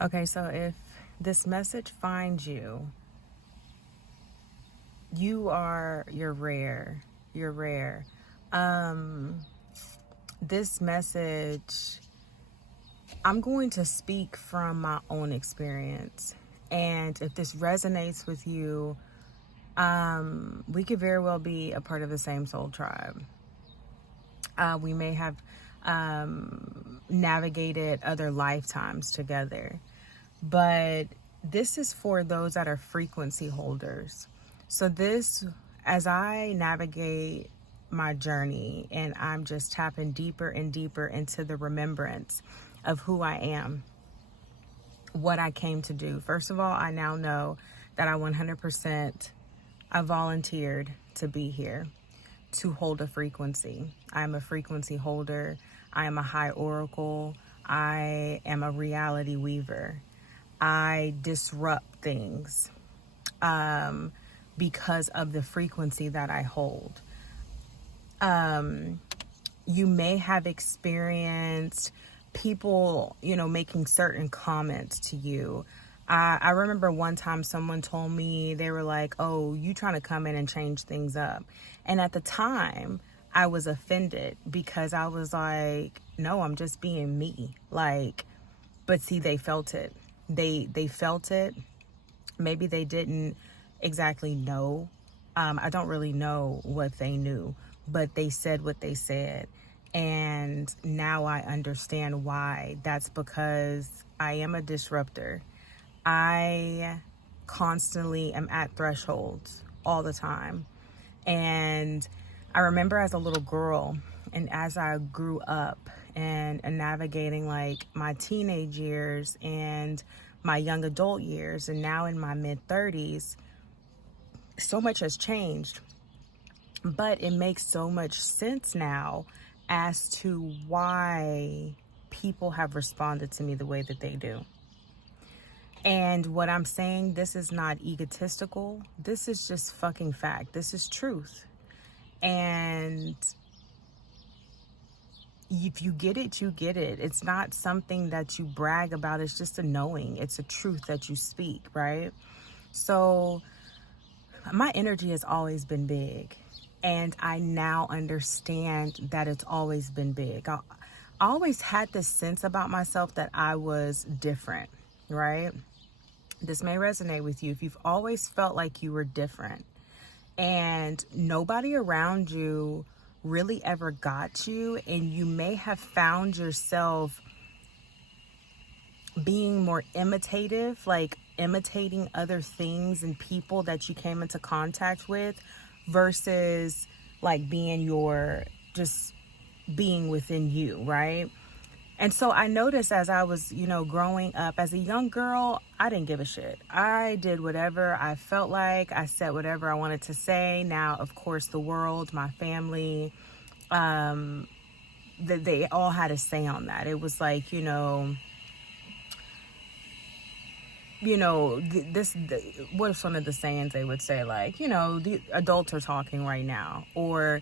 Okay, so if this message finds you, you're rare. You're rare. This message, I'm going to speak from my own experience. And if this resonates with you, we could very well be a part of the same soul tribe. We may have navigated other lifetimes together. But this is for those that are frequency holders. So this, as I navigate my journey and I'm just tapping deeper and deeper into the remembrance of who I am, what I came to do. First of all, I now know that I volunteered to be here to hold a frequency. I am a frequency holder. I am a high oracle. I am a reality weaver. I disrupt things because of the frequency that I hold. You may have experienced people, making certain comments to you. I remember one time someone told me, they were like, oh, you trying to come in and change things up. And at the time, I was offended because I was like, no, I'm just being me. But see, they felt it. They felt it. Maybe they didn't exactly know. I don't really know what they knew, but they said what they said. And now I understand why. That's because I am a disruptor. I constantly am at thresholds all the time. And I remember as a little girl and as I grew up and navigating my teenage years and my young adult years and now in my mid-30s, so much has changed. But it makes so much sense now as to why people have responded to me the way that they do. And what I'm saying, this is not egotistical. This is just fucking fact. This is truth. And if you get it, you get it. It's not something that you brag about. It's just a knowing. It's a truth that you speak, right? So my energy has always been big. And I now understand that it's always been big. I always had this sense about myself that I was different, right? This may resonate with you if you've always felt like you were different and nobody around you really ever got you, and you may have found yourself being more imitative, like imitating other things and people that you came into contact with versus being within you, right? And so I noticed as I was, growing up as a young girl, I didn't give a shit. I did whatever I felt like. I said whatever I wanted to say. Now, of course, the world, my family, they all had a say on that. It was like, what are some of the sayings they would say? Like, the adults are talking right now, or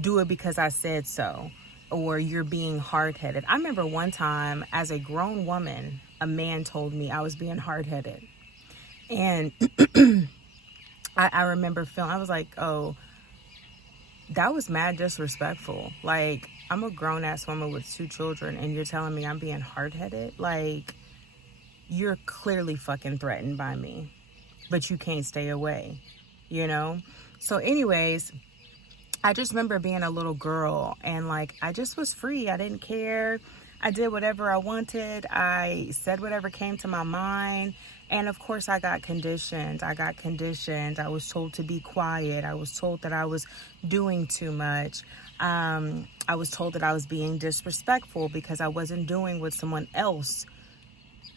do it because I said so, or you're being hard-headed. I remember one time as a grown woman, a man told me I was being hard-headed. And I remember feeling, I was like, oh, that was mad disrespectful. Like, I'm a grown-ass woman with 2 children, and you're telling me I'm being hard-headed? Like, you're clearly fucking threatened by me, but you can't stay away, So anyways, I just remember being a little girl and I just was free. I didn't care. I did whatever I wanted. I said whatever came to my mind. And of course I got conditioned. I was told to be quiet. I was told that I was doing too much. I was told that I was being disrespectful because I wasn't doing what someone else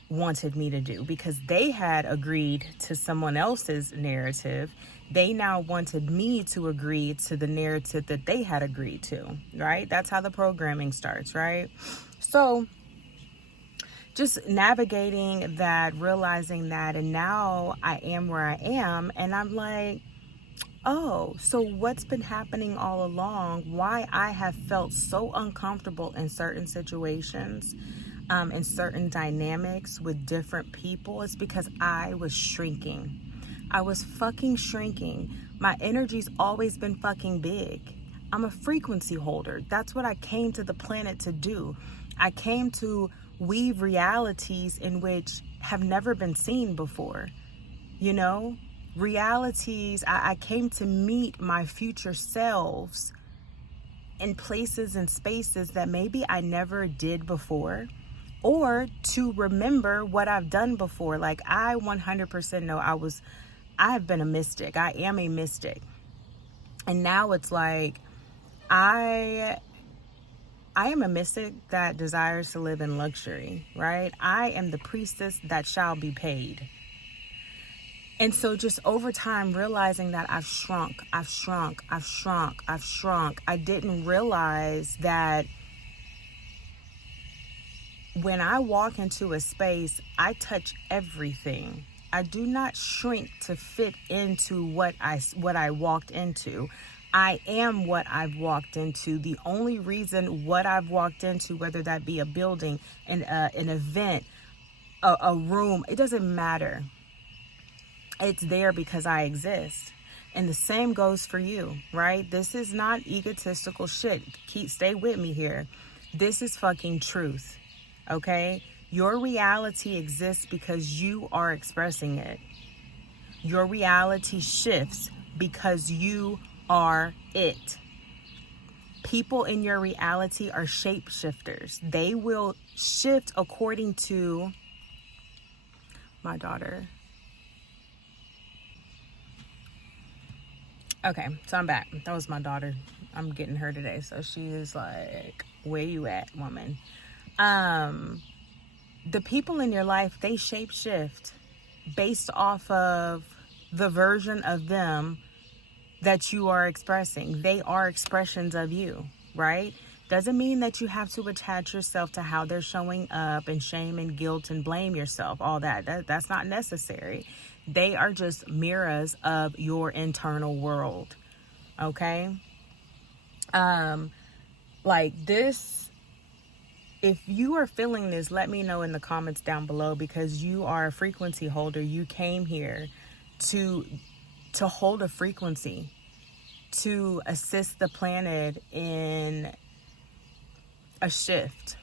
wanted me to do, because they had agreed to someone else's narrative. They now wanted me to agree to the narrative that they had agreed to, right? That's how the programming starts, right? So just navigating that, realizing that, and now I am where I am, and I'm like, oh, so what's been happening all along? Why I have felt so uncomfortable in certain situations? in certain dynamics with different people, it's because I was shrinking. I was fucking shrinking. My energy's always been fucking big. I'm a frequency holder. That's what I came to the planet to do. I came to weave realities in which have never been seen before. You know, realities, I came to meet my future selves in places and spaces that maybe I never did before, or to remember what I've done before. Like, I 100% know I have been a mystic. I am a mystic. And now it's like, I am a mystic that desires to live in luxury, right? I am the priestess that shall be paid. And so just over time, realizing that I've shrunk. I didn't realize that when I walk into a space, I touch everything. I do not shrink to fit into what I walked into. I am what I've walked into. The only reason what I've walked into, whether that be a building, an event, a room, it doesn't matter. It's there because I exist. And the same goes for you, right? This is not egotistical shit. Stay with me here. This is fucking truth, okay? Your reality exists because you are expressing it. Your reality shifts because you are it. People in your reality are shapeshifters. They will shift according to my daughter. Okay, so I'm back. That was my daughter. I'm getting her today. So she is like, where you at, woman? The people in your life, they shapeshift based off of the version of them that you are expressing. They are expressions of you, right? Doesn't mean that you have to attach yourself to how they're showing up and shame and guilt and blame yourself, all that's not necessary. They are just mirrors of your internal world, okay? Like this, if you are feeling this, let me know in the comments down below, because you are a frequency holder. You came here to hold a frequency, to assist the planet in a shift.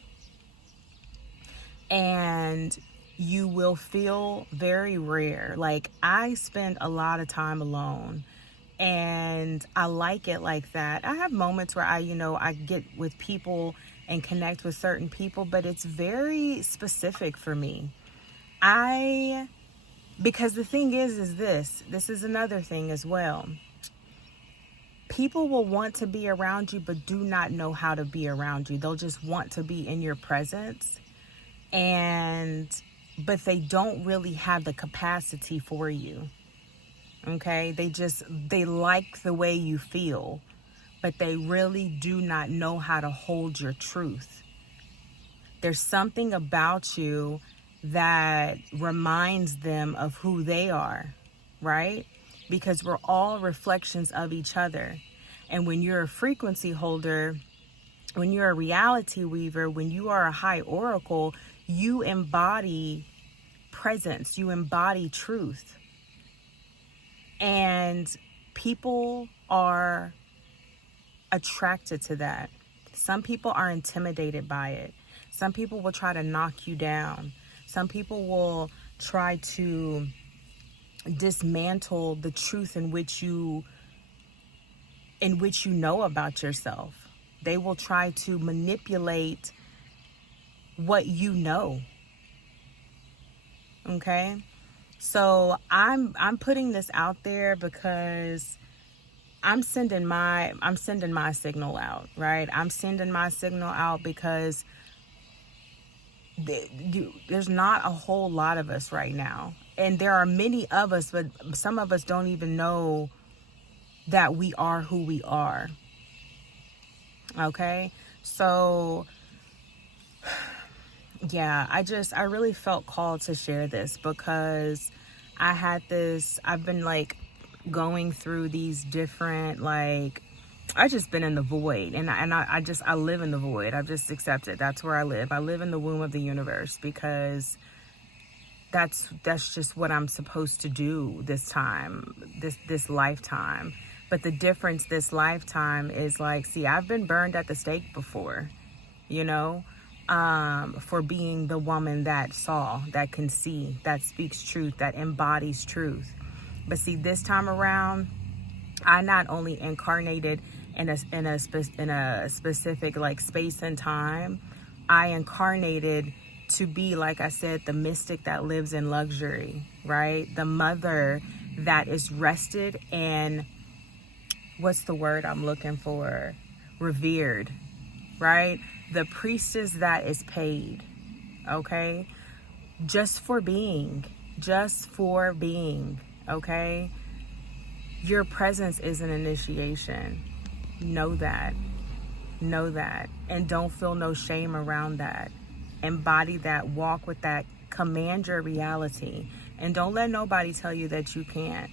And you will feel very rare. Like, I spend a lot of time alone, and I like it like that. I have moments where I get with people and connect with certain people, but it's very specific for me. Because the thing is this is another thing as well. People will want to be around you, but do not know how to be around you. They'll just want to be in your presence, but they don't really have the capacity for you. Okay? They like the way you feel, but they really do not know how to hold your truth. There's something about you that reminds them of who they are, right? Because we're all reflections of each other. And when you're a frequency holder, when you're a reality weaver, when you are a high oracle, you embody presence, you embody truth. And people are attracted to that. Some people are intimidated by it. Some people will try to knock you down. Some people will try to dismantle the truth in which you know about yourself. They will try to manipulate what you know. Okay? So I'm putting this out there because I'm sending my signal out, right? I'm sending my signal out because there's not a whole lot of us right now. And there are many of us, but some of us don't even know that we are who we are. Okay? So, yeah, I really felt called to share this because I've been like going through these different like I just been in the void, and I live in the void. I've just accepted that's where I live. I live in the womb of the universe because that's just what I'm supposed to do this time, this lifetime. But the difference this lifetime is like, see, I've been burned at the stake before, you know, for being the woman that saw, that can see, that speaks truth, that embodies truth. But see, this time around, I not only incarnated in a specific like space and time, I incarnated to be, like I said, the mystic that lives in luxury, right? The mother that is rested and, what's the word I'm looking for? Revered, right? The priestess that is paid, okay? Just for being, okay? Your presence is an initiation. Know that. And don't feel no shame around that. Embody that, walk with that, command your reality. And don't let nobody tell you that you can't.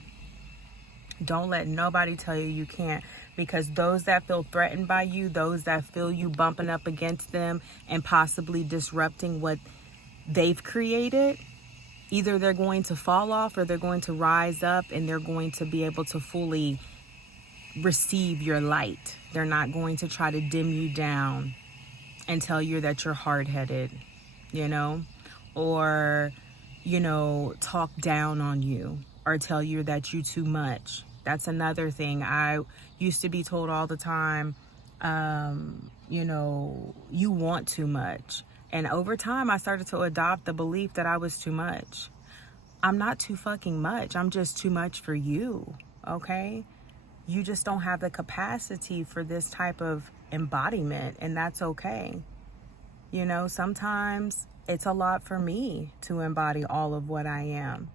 Don't let nobody tell you can't, because those that feel threatened by you, those that feel you bumping up against them and possibly disrupting what they've created, either they're going to fall off or they're going to rise up, and they're going to be able to fully receive your light. They're not going to try to dim you down and tell you that you're hard-headed, you know, or, you know, talk down on you or tell you that you too much. That's another thing. I used to be told all the time, you know, you want too much. And over time, I started to adopt the belief that I was too much. I'm not too fucking much. I'm just too much for you, okay? You just don't have the capacity for this type of embodiment, and that's okay. You know, sometimes it's a lot for me to embody all of what I am.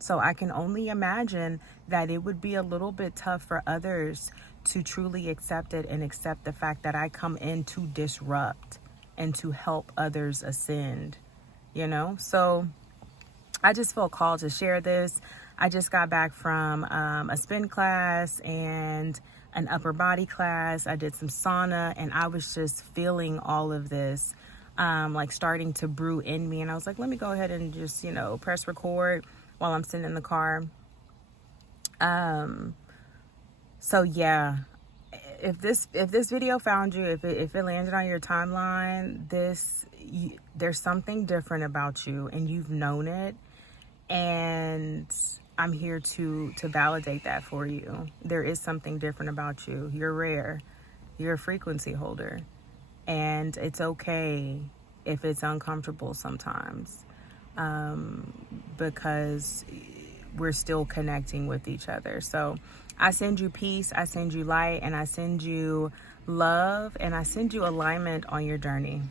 So I can only imagine that it would be a little bit tough for others to truly accept it and accept the fact that I come in to disrupt and to help others ascend, you know? So I just felt called to share this. I just got back from a spin class and an upper body class. I did some sauna, and I was just feeling all of this like starting to brew in me. And I was like, let me go ahead and just, you know, press record while I'm sitting in the car. So yeah, if this video found you, if it landed on your timeline, there's something different about you, and you've known it. And I'm here to validate that for you. There is something different about you. You're rare. You're a frequency holder. And it's okay if it's uncomfortable sometimes, because we're still connecting with each other. So I send you peace, I send you light, and I send you love, and I send you alignment on your journey.